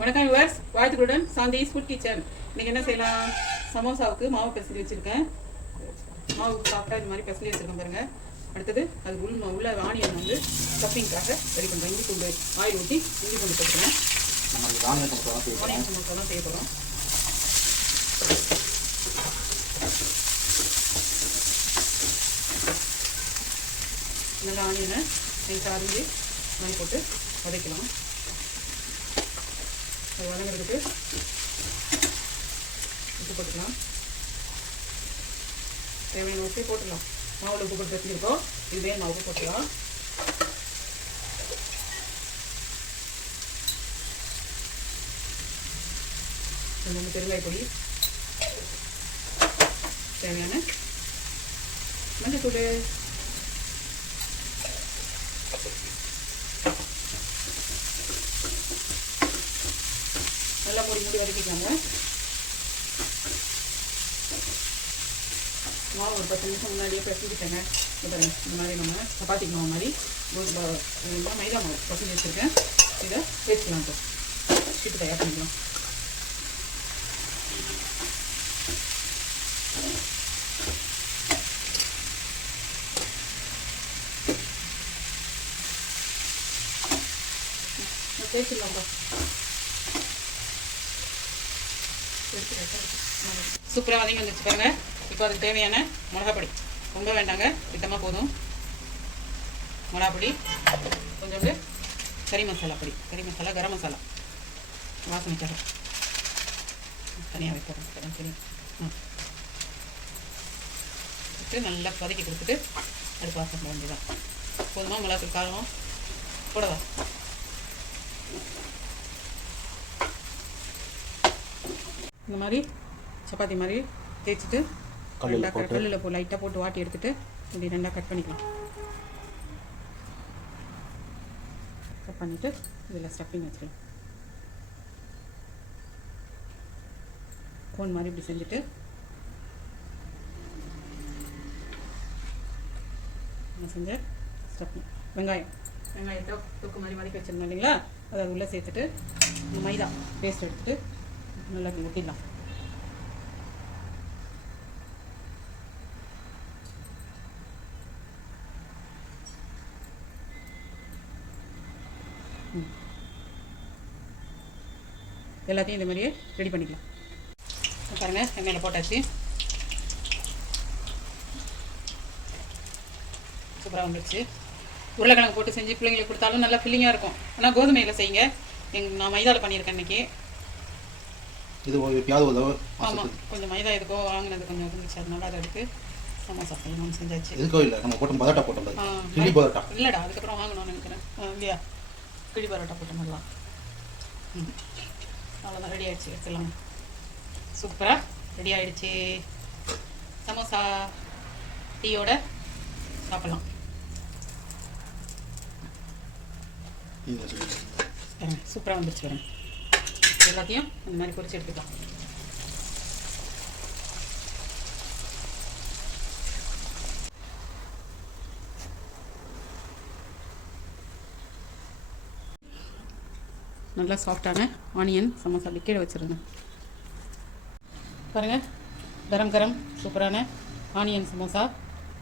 வணக்கம் வியூவர்ஸ், வாழ்த்துக்களுடன் Shanthi's food kitchen. இன்றைக்கி என்ன செய்யலாம்? சமோசாவுக்கு மாவு பிசைஞ்சு வச்சுருக்கேன். மாவு சாப்பிட்டா இது மாதிரி பிசைஞ்சு வச்சுருக்கேன் பாருங்கள். அடுத்தது அது உள்ள ஆனியன் வந்து ஸ்டஃபிங்காக ரெடி பண்ணுறேன். இஞ்சி பூண்டு ஆயில் ஊற்றி இஞ்சி பூண்டு போட்டுக்கிறேன். ஆனியன் சமோசா தான் செய்ய போகிறோம். நல்லா ஆனியனை நைட்டாக அரிஞ்சு மாதிரி போட்டு வதக்கலாம். அது வதங்கிறதுக்கு உப்பு போட்டுக்கலாம். தேவையான உப்பே போட்டுக்கலாம். மாவில் உப்பு போட்டு வச்சுருக்கோம். இதுவே நான் உப்பு போட்டுக்கலாம். கொஞ்சம் பெருங்காய பொடி, தேவையான மஞ்சத்தூள், நல்லா மூடி வதக்கிக்கலாங்க. மாவு ஒரு 10 நிமிஷம் முன்னாடியே பிசைஞ்சிட்டேங்க. இந்த மாதிரி நம்ம சப்பாத்திக்கு மாவு மாதிரி மைதா மாவு பசங்க வச்சுருக்கேன். இதை தேய்ச்சிக்கலாம். இப்போ சீட்டு தயார் பண்ணிக்கலாம். தேய்ச்சிடலாம்ப்பா. சூப்பராக வதங்கி வந்துச்சு பாருங்க. இப்போ அதுக்கு தேவையான மிளகாப்பொடி ரொம்ப வேண்டாங்க, திட்டமாக போதும். மிளகாப்பொடி, கொஞ்சோண்டு கறி மசாலா பொடி, கறி மசாலா, கரம் மசாலா வாசனைக்காக தனியாக வைக்கிறேன். சரி, விட்டு நல்லா வதக்கி கொடுத்துட்டு அடுப்பு வாசம் பண்ண வேண்டியதான். போதுமா? மிளகாத்தூள் காரம் போடவா? இந்த மாதிரி சப்பாத்தி மாதிரி தேய்ச்சிட்டு கல்லில் லைட்டாக போட்டு வாட்டி எடுத்துகிட்டு இப்படி ரெண்டாக கட் பண்ணிக்கலாம். கட் பண்ணிவிட்டு இதில் ஸ்டஃபிங் வச்சுக்கலாம். கோன் மாதிரி இப்படி செஞ்சுட்டு நான் செஞ்ச ஸ்டஃபிங் வெங்காயத்தை தொக்கு மாதிரி வதக்கி வச்சுருந்தோம் இல்லைங்களா, அதை உள்ளே சேர்த்துட்டு இந்த மைதா பேஸ்ட் எடுத்துகிட்டு நல்லா ஊற்றிடலாம். எல்லாத்தையும் இந்த மாதிரியே ரெடி பண்ணிக்கலாம். பாருங்கள், எண்ணெயில் போட்டாச்சு. சூப்பராக வந்துடுச்சு. உருளைக்கிழங்கு போட்டு செஞ்சு பிள்ளைங்களுக்கு கொடுத்தாலும் நல்லா ஃபில்லிங்காக இருக்கும். ஆனால் கோதுமையில் செய்யுங்க. நான் மைதாவில் பண்ணியிருக்கேன் இன்றைக்கி. ஆமாம், கொஞ்சம் மைதா எதுக்கோ வாங்கினது கொஞ்சம் இருந்துச்சு, அதனால அதை எடுத்து சமோசா செய்யணும்னு செஞ்சாச்சு. இல்லைடா, அதுக்கப்புறம் வாங்கணும்னு நினைக்கிறேன். இல்லையா, கிளி பரோட்டா போட்ட மாதிரிலாம். அவ்வளோதான், ரெடி ஆகிடுச்சு. வச்சுக்கலாம். சூப்பராக ரெடி ஆகிடுச்சு. சமோசா டீயோட சாப்பிட்லாம். சூப்பராக வந்துடுச்சு பாருங்க. எல்லாத்தையும் இந்த மாதிரி பொரிச்சு எடுத்துக்கலாம். நல்லா சாஃப்டான ஆனியன் சமோசா அப்படி கீழே வச்சுருந்தேன் பாருங்கள். கரம் கரம் சூப்பரான ஆனியன் சமோசா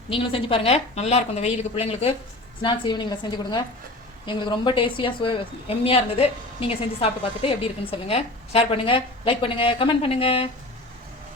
நீங்களும் செஞ்சு பாருங்கள். நல்லாயிருக்கும். இந்த வெயிலுக்கு பிள்ளைங்களுக்கு ஸ்நாக்ஸ் ஈவினிங்கில் செஞ்சு கொடுங்க. எங்களுக்கு ரொம்ப டேஸ்டியாக எம்மியாக இருந்தது. நீங்கள் செஞ்சு சாப்பிட்டு பார்த்துட்டு எப்படி இருக்குன்னு சொல்லுங்கள். ஷேர் பண்ணுங்கள், லைக் பண்ணுங்கள், கமெண்ட் பண்ணுங்கள்.